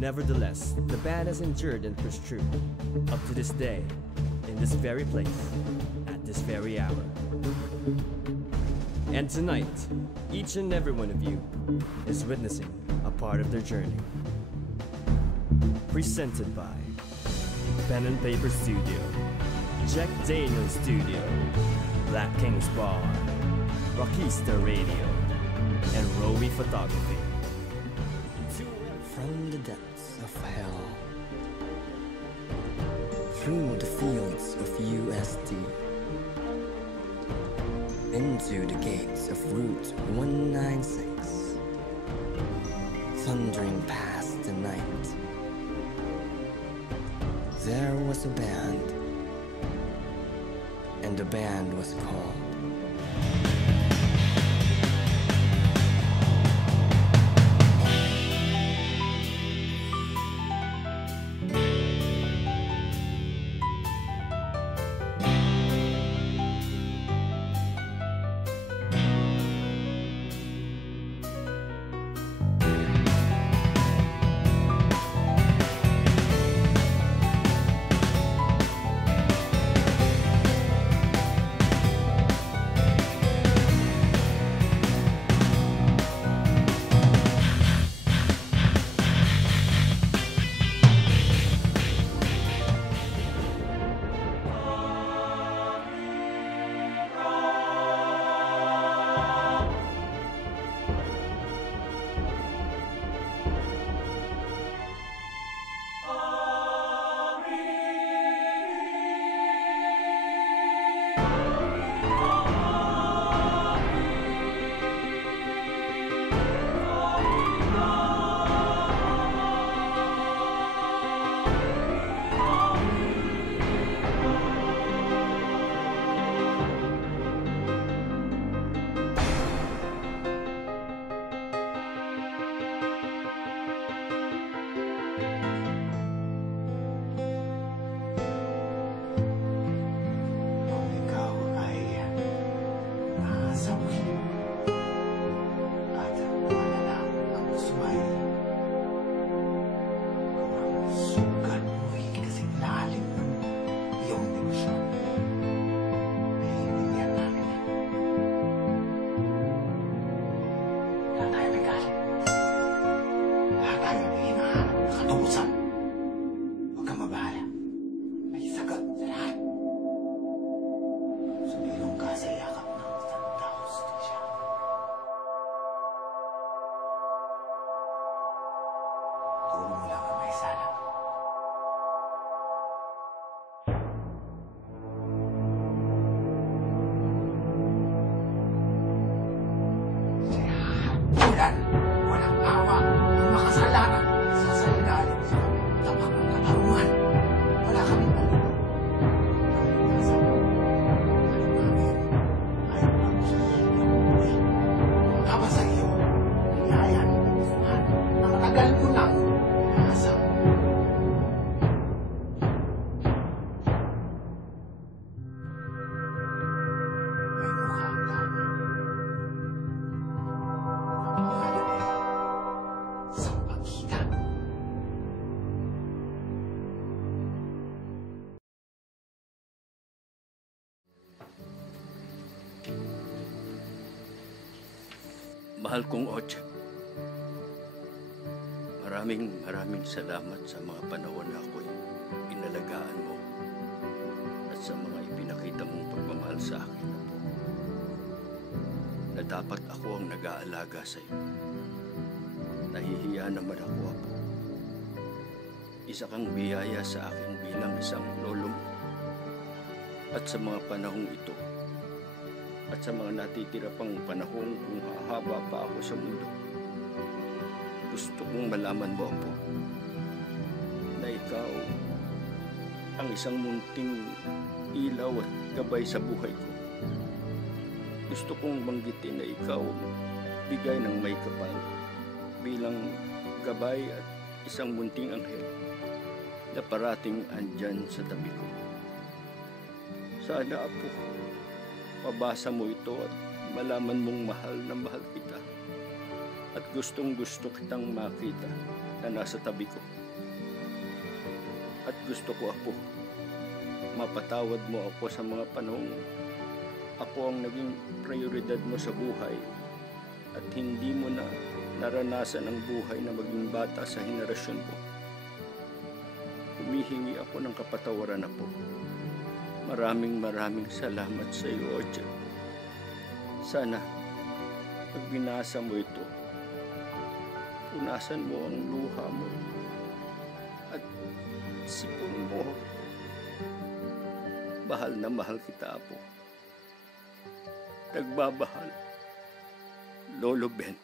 Nevertheless, the band has endured and pushed through, up to this day, in this very place, at this very hour. And tonight, each and every one of you is witnessing a part of their journey. Presented by Pen and Paper Studio, Jack Daniels Studio, Black Kings Bar, Rockista Radio, and Rowie Photography. From the depths of hell, through the fields of USD, into the gates of Route 196, thundering past the night, there was a band, and the band was called Mahal kong Ocha, maraming salamat sa mga panahon na ako'y inalagaan mo at sa mga ipinakita mong pagmamahal sa akin, Apo, na dapat ako ang nag-aalaga sa iyo. Nahihiya naman ako, Apo. Isa kang biyaya sa akin bilang isang lolo mo. At sa mga panahong ito, at sa mga natitira pang panahon kung hahaba pa ako sa mundo, gusto kong malaman mo, Apo, na ikaw ang isang munting ilaw at gabay sa buhay ko. gusto kong banggitin na ikaw ang bigay ng may kapal bilang gabay at isang munting anghel na parating andyan sa tabi ko. Sana, Apo, mabasa mo ito at malaman mong mahal na mahal kita at gustong gusto kitang makita na nasa tabi ko. At gusto ko, Apo, mapatawad mo ako sa mga panahong ako ang naging prioridad mo sa buhay at hindi mo na naranasan ang buhay na maging bata sa henerasyon ko. Humihingi ako ng kapatawaran, Apo. Maraming salamat sa iyo, Oche. Sana, pag binasa mo ito, punasan mo ang luha mo at sipon mo. Mahal na mahal kita, Apo. Nagbabahal, Lolo Ben.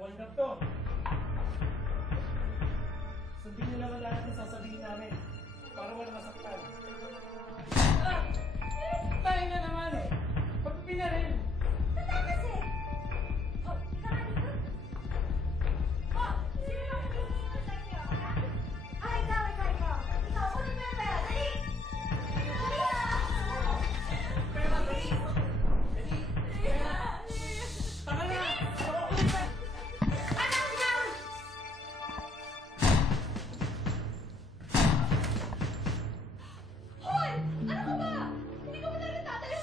Hold up to. Sundin nyo lang ang lahat ng sasabihin namin para wala masaktan. Tayo na naman eh. Pagpipina rin. Tanda kasi! Oh, ikaw nga dito? Oh, sino yung nakikinig sa inyo, ha? Ah, ikaw. Ikaw, kunin mo yung pera. Dali! Dali na! Pera, dali! Pera! Tama na! Hoy! Ano ka ba? Hindi ka ba talaga tatayo?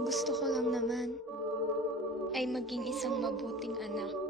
Ang gusto ko lang naman ay maging isang mabuting anak.